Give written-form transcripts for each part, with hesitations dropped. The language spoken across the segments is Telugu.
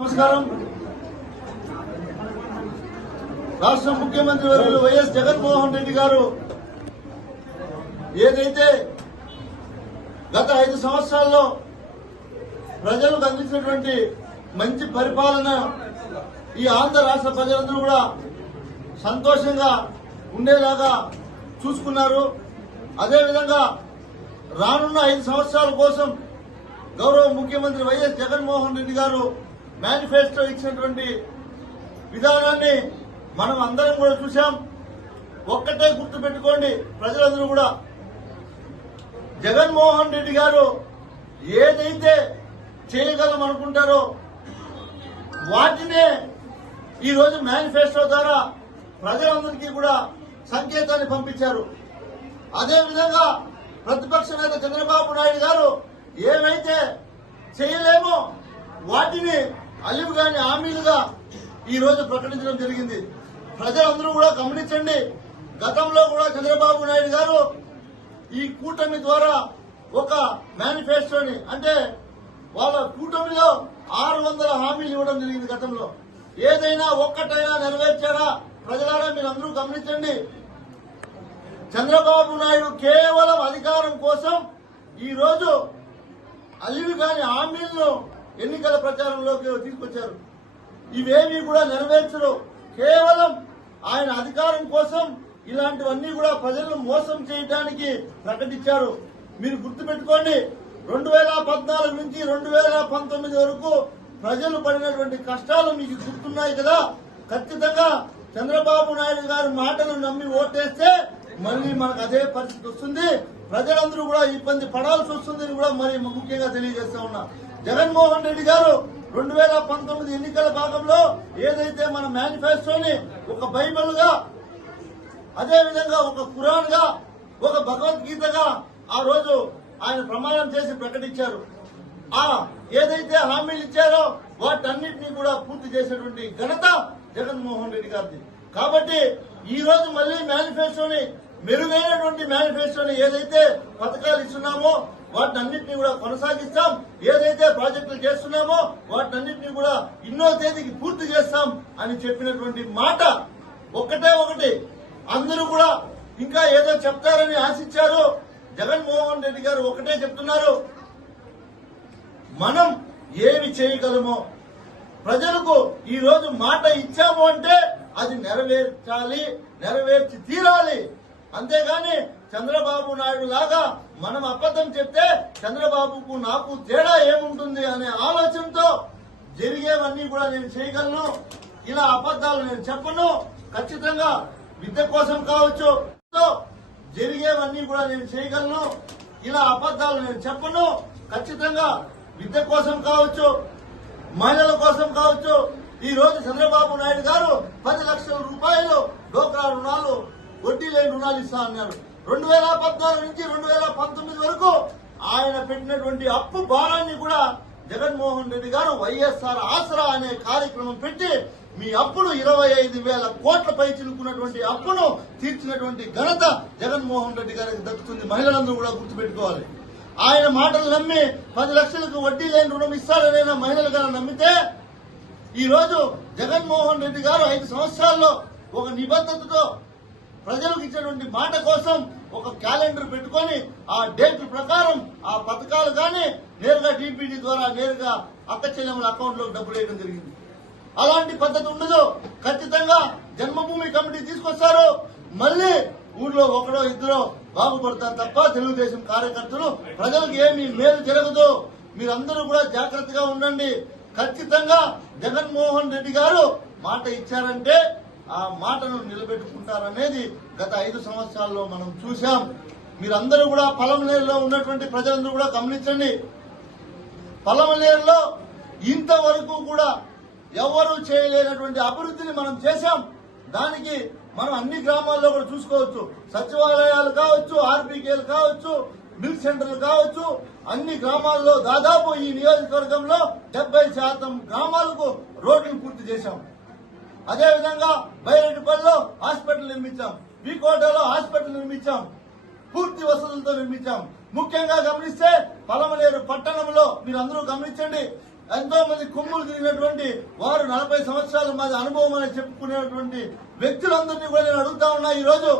నమస్కారం. రాష్ట్ర ముఖ్యమంత్రి వర్యులు వైఎస్ జగన్మోహన్ రెడ్డి గారు ఏదైతే గత 5 సంవత్సరాల్లో ప్రజలకు అందించినటువంటి మంచి పరిపాలన ఈ ఆంధ్ర రాష్ట్ర ప్రజలందరూ కూడా సంతోషంగా ఉండేలాగా చూసుకున్నారు. అదేవిధంగా రానున్న 5 సంవత్సరాల కోసం గౌరవ ముఖ్యమంత్రి వైఎస్ జగన్మోహన్ రెడ్డి గారు మేనిఫెస్టో ఇచ్చినటువంటి విధానాన్ని మనం అందరం కూడా చూశాం. ఒక్కటే గుర్తు పెట్టుకోండి ప్రజలందరూ కూడా, జగన్మోహన్ రెడ్డి గారు ఏదైతే చేయగలం అనుకుంటారో వాటినే ఈరోజు మేనిఫెస్టో ద్వారా ప్రజలందరికీ కూడా సంకేతాన్ని పంపించారు. అదేవిధంగా ప్రతిపక్ష నేత చంద్రబాబు నాయుడు గారు ఏవైతే చేయలేమో వాటిని అలివుగాని హామీలుగా ఈ రోజు ప్రకటించడం జరిగింది. ప్రజలందరూ కూడా గమనించండి. గతంలో కూడా చంద్రబాబు నాయుడు గారు ఈ కూటమి ద్వారా ఒక మేనిఫెస్టోని, అంటే వాళ్ళ కూటమిలో 600 హామీలు ఇవ్వడం జరిగింది. గతంలో ఏదైనా ఒక్కటైనా నెరవేర్చారా? ప్రజలారా మీరు అందరూ గమనించండి. చంద్రబాబు నాయుడు కేవలం అధికారం కోసం ఈ రోజు అలివి కాని హామీలను ఎన్నికల ప్రచారంలోకి తీసుకొచ్చారు. ఇవేమీ కూడా నెరవేర్చరు. కేవలం ఆయన అధికారం కోసం ఇలాంటివన్నీ కూడా ప్రజలను మోసం చేయడానికి ప్రకటించారు. మీరు గుర్తుపెట్టుకోండి, 2014 నుంచి 2019 వరకు ప్రజలు పడినటువంటి కష్టాలు మీకు గుర్తున్నాయి కదా. ఖచ్చితంగా చంద్రబాబు నాయుడు గారి మాటలు నమ్మి ఓటేస్తే మళ్ళీ మనకు అదే పరిస్థితి వస్తుంది. ప్రజలందరూ కూడా ఇబ్బంది పడాల్సి వస్తుందని కూడా మరి ముఖ్యంగా తెలియజేస్తా ఉన్నా. జగన్మోహన్ రెడ్డి గారు 2019 ఎన్నికల భాగంలో ఏదైతే మన మేనిఫెస్టోని ఒక బైబిల్ గా, అదేవిధంగా ఒక ఖురాన్ గా, ఒక భగవద్గీతగా ఆ రోజు ఆయన ప్రమాణం చేసి ప్రకటించారు. ఏదైతే హామీలు ఇచ్చారో వాటన్నిటినీ కూడా పూర్తి చేసేటువంటి ఘనత జగన్మోహన్ రెడ్డి గారిది. కాబట్టి ఈ రోజు మళ్లీ మేనిఫెస్టోని, మెరుగైనటువంటి మేనిఫెస్టోని ఏదైతే పథకాలు ఇస్తున్నామో వాటన్నిటినీ కూడా కొనసాగిస్తాం. ఏదైతే ప్రాజెక్టులు చేస్తున్నామో వాటన్నిటినీ కూడా ఇన్నో తేదీకి పూర్తి చేస్తాం అని చెప్పినటువంటి మాట ఒక్కటే ఒకటి. అందరూ కూడా ఇంకా ఏదో చెప్తారని ఆశించారు. జగన్మోహన్ రెడ్డి గారు ఒకటే చెప్తున్నారు, మనం ఏమి చేయగలమో ప్రజలకు ఈ రోజు మాట ఇచ్చాము అంటే అది నెరవేర్చాలి, నెరవేర్చి తీరాలి. అంతేగాని చంద్రబాబు నాయుడు లాగా మనం అబద్ధం చెప్తే చంద్రబాబుకు నాకు తేడా ఏముంటుంది అనే ఆలోచనతో జరిగేవన్నీ కూడా నేను చేయగలను. ఇలా అబద్దాలు నేను చెప్పను. ఖచ్చితంగా విద్య కోసం కావచ్చు, జరిగేవన్నీ కూడా నేను చేయగలను. ఇలా అబద్దాలు నేను చెప్పను. ఖచ్చితంగా విద్య కోసం కావచ్చు, మహిళల కోసం కావచ్చు. ఈ రోజు చంద్రబాబు నాయుడు గారు 10 లక్షల రూపాయలు డోక్రా రుణాలు, వడ్డీ లేని రుణాలు ఇస్తా అన్నారు. 2014 నుంచి 2019 వరకు ఆయన పెట్టినటువంటి అప్పు భారాన్ని కూడా జగన్మోహన్ రెడ్డి గారు వైఎస్ఆర్ ఆసరా అనే కార్యక్రమం పెట్టి మీ అప్పును 25,000 కోట్ల పై చిలుకున్నటువంటి అప్పును తీర్చినటువంటి ఘనత జగన్మోహన్ రెడ్డి గారికి దక్కుతుంది. మహిళలందరూ కూడా గుర్తుపెట్టుకోవాలి. ఆయన మాటలు నమ్మి 10 లక్షలకు వడ్డీ లేని రుణం ఇస్తారనే మహిళలు గారు నమ్మితే ఈ రోజు జగన్మోహన్ రెడ్డి గారు 5 సంవత్సరాల్లో ఒక నిబద్ధతతో ప్రజలకు ఇచ్చినటువంటి మాట కోసం ఒక క్యాలెండర్ పెట్టుకొని ఆ డేట్ ప్రకారం ఆ పథకాలు కానీ నేరుగా టీపీడీ ద్వారా నేరుగా అక్క చెల్లెముల అకౌంట్ లో డబ్బులు వేయడం జరిగింది. అలాంటి పద్ధతి ఉండదు. ఖచ్చితంగా జన్మభూమి కమిటీ తీసుకొస్తారు. మళ్లీ ఊర్లో ఒకడో ఇద్దరో బాగుపడతారు తప్ప తెలుగుదేశం కార్యకర్తలు ప్రజలకు ఏమీ మేలు జరగదు. మీరందరూ కూడా జాగ్రత్తగా ఉండండి. ఖచ్చితంగా జగన్మోహన్ రెడ్డి గారు మాట ఇచ్చారంటే ఆ మాటను నిలబెట్టుకుంటారనేది గత 5 సంవత్సరాల్లో మనం చూశాం. మీరందరూ కూడా పలమనేరులో ఉన్నటువంటి ప్రజలందరూ కూడా గమనించండి. పలమనేరులో ఇంతవరకు కూడా ఎవరూ చేయలేనటువంటి అభివృద్ధిని మనం చేశాం. దానికి మనం అన్ని గ్రామాల్లో కూడా చూసుకోవచ్చు. సచివాలయాలు కావచ్చు, ఆర్బీకేలు కావచ్చు, మిల్క్ సెంటర్లు కావచ్చు, అన్ని గ్రామాల్లో దాదాపు ఈ నియోజకవర్గంలో 70% గ్రామాలకు రోడ్లు పూర్తి చేశాం. అదేవిధంగా బైరెడ్డిపల్లిలో హాస్పిటల్ నిర్మించాం, వికోటలో హాస్పిటల్ నిర్మించాం, పూర్తి వసతులతో నిర్మించాం. ముఖ్యంగా గమనిస్తే పలమనేరు పట్టణంలో మీరందరూ గమనించండి, ఎంతో మంది కొమ్ములు తిరిగినటువంటి వారు 40 సంవత్సరాలు మాది అనుభవం అని చెప్పుకునేటువంటి వ్యక్తులందరినీ కూడా నేను అడుగుతా ఉన్నా. ఈ రోజు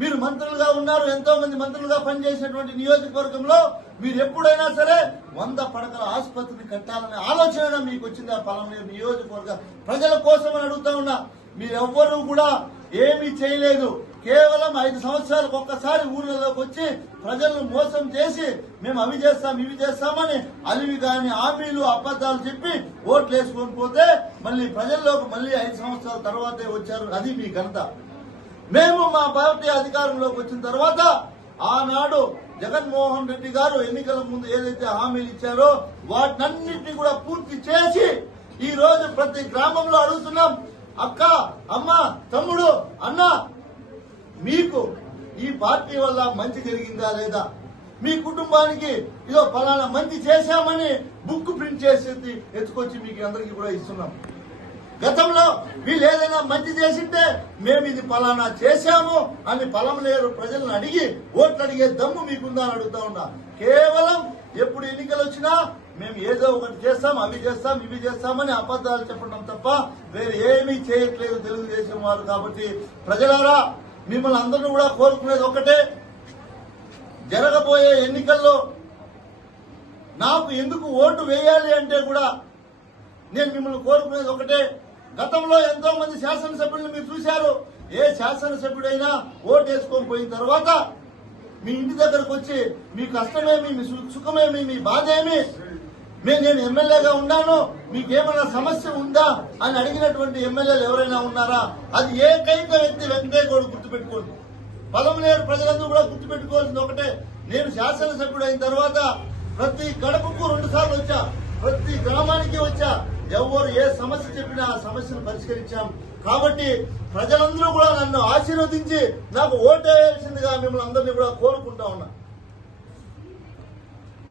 మీరు మంత్రులుగా ఉన్నారు, ఎంతో మంది మంత్రులుగా పనిచేసినటువంటి నియోజకవర్గంలో మీరు ఎప్పుడైనా సరే 100 పడకల ఆసుపత్రిని కట్టాలనే ఆలోచన మీకు వచ్చింది ఆ పలమనేరు నియోజకవర్గ ప్రజల కోసం అని అడుగుతా ఉన్నా. మీరెవ్వరూ కూడా ఏమీ చేయలేదు. కేవలం 5 సంవత్సరాలకు ఒక్కసారి ఊర్లలోకి వచ్చి ప్రజలను మోసం చేసి మేము అవి చేస్తాం ఇవి చేస్తామని అలివి కాని హామీలు అబద్దాలు చెప్పి ఓట్లు వేసుకొని పోతే మళ్ళీ ప్రజల్లోకి మళ్ళీ 5 సంవత్సరాల తర్వాతే వచ్చారు. అది మీ ఘనత. మేము మా పార్టీ అధికారంలోకి వచ్చిన తర్వాత ఆనాడు జగన్మోహన్ రెడ్డి గారు ఎన్నికల ముందు ఏదైతే హామీలు ఇచ్చారో వాటినన్నింటినీ కూడా పూర్తి చేసి ఈ రోజు ప్రతి గ్రామంలో అడుగుతున్నాం, అక్క, అమ్మ, తమ్ముడు, అన్న, మీకు ఈ పార్టీ వల్ల మంచి జరిగిందా లేదా, మీ కుటుంబానికి ఇదో ఫలానా మంచి చేశామని బుక్ ప్రింట్ చేసి ఎత్తుకొచ్చి మీకు అందరికీ కూడా ఇస్తున్నాం. గతంలో వీళ్ళు ఏదైనా మంచి చేసింటే మేము ఇది ఫలానా చేశాము అని పలమనేరు ప్రజలను అడిగి ఓట్లు అడిగే దమ్ము మీకుందా అని అడుగుతా ఉన్నా. కేవలం ఎప్పుడు ఎన్నికలు వచ్చినా మేము ఏదో ఒకటి చేస్తాం అవి చేస్తాం ఇవి చేస్తామని అబద్దాలు చెప్పడం తప్ప వేరే ఏమీ చేయట్లేదు తెలుగుదేశం వారు. కాబట్టి ప్రజలారా, మిమ్మల్ని అందరూ కూడా కోరుకునేది ఒకటే, జరగబోయే ఎన్నికల్లో నాకు ఎందుకు ఓటు వేయాలి అంటే కూడా నేను మిమ్మల్ని కోరుకునేది ఒకటే. గతంలో ఎంతో మంది శాసనసభ్యులను మీరు చూశారు. ఏ శాసనసభ్యుడైనా ఓటు వేసుకొని పోయిన తర్వాత మీ ఇంటి దగ్గరకు వచ్చి మీ కష్టమేమి, మీ సుఖమేమి, మీ బాధ ఏమి, నేను ఎమ్మెల్యేగా ఉన్నాను, మీకేమైనా సమస్య ఉందా అని అడిగినటువంటి ఎమ్మెల్యేలు ఎవరైనా ఉన్నారా? అది ఏకైక వ్యక్తి వెంకటేగౌడ్. గుర్తుపెట్టుకోండి. పలమనేరు ప్రజలందరూ కూడా గుర్తుపెట్టుకోవాల్సింది ఒకటే, నేను శాసనసభ్యుడు అయిన తర్వాత ప్రతి గడపకు 2 సార్లు వచ్చా, ప్రతి గ్రామానికి వచ్చా, ఎవరు ఏ సమస్య చెప్పినా ఆ సమస్యను పరిష్కరించాం. కాబట్టి ప్రజలందరూ కూడా నన్ను ఆశీర్వదించి నాకు ఓటేయాల్సిందిగా మిమ్మల్ని అందరినీ కూడా కోరుకుంటా ఉన్నా.